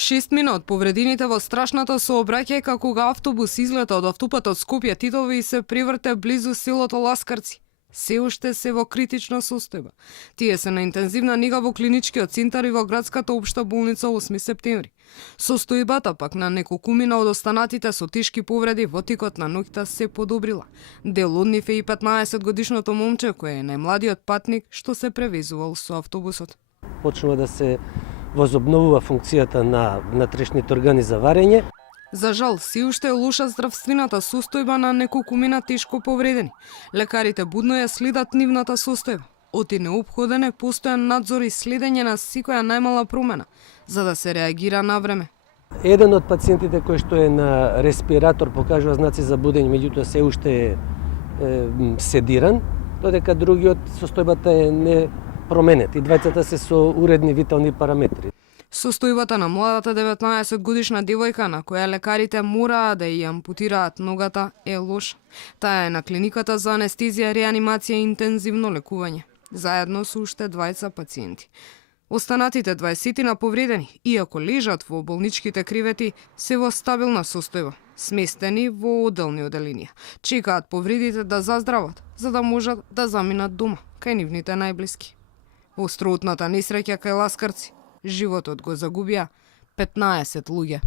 6 мина од повредените во страшната сообраќајка кога автобус излета од автопатот Скопје Титово и се преврте близу селото Ласкарци. Се уште се во критична состојба. Тие се на интензивна нега во клиничкиот центар и во градската општа болница 8 септември. Состојбата пак на неколкумина од останатите со тешки повреди во текот на ноќта се подобрила. Дел од нив е и 15-годишното момче кој е најмладиот патник што се превезувал со автобусот. Почнува да се возобновува функцијата на внатрешните органи за варење. За жал, се уште е лоша здравствената состојба на неколкумина тешко повредени. Лекарите будно ја следат нивната состојба. Оти неопходен е постојан надзор и следење на секоја најмала промена, за да се реагира на време. Еден од пациентите кој што е на респиратор покажува знаци за будење, меѓутоа се уште е седиран, додека другиот состојбата е не променет и двајцата се со уредни витални параметри. Состојбата на младата 19-годишна девојка на која лекарите мораа да ја ампутираат ногата е лоша. Таа е на клиниката за анестезија, реанимација и интензивно лекување, заедно со уште двајца пациенти. Останатите 20 на повредени, иако лежат во болничките кревети, се во стабилна состојба, сместени во одделни оделенија. Чекаат повредите да заздрават, за да можат да заминат дома, кај нивните најблиски. Во строутната несреќа кај Ласкарци животот го загубија 15 луѓе.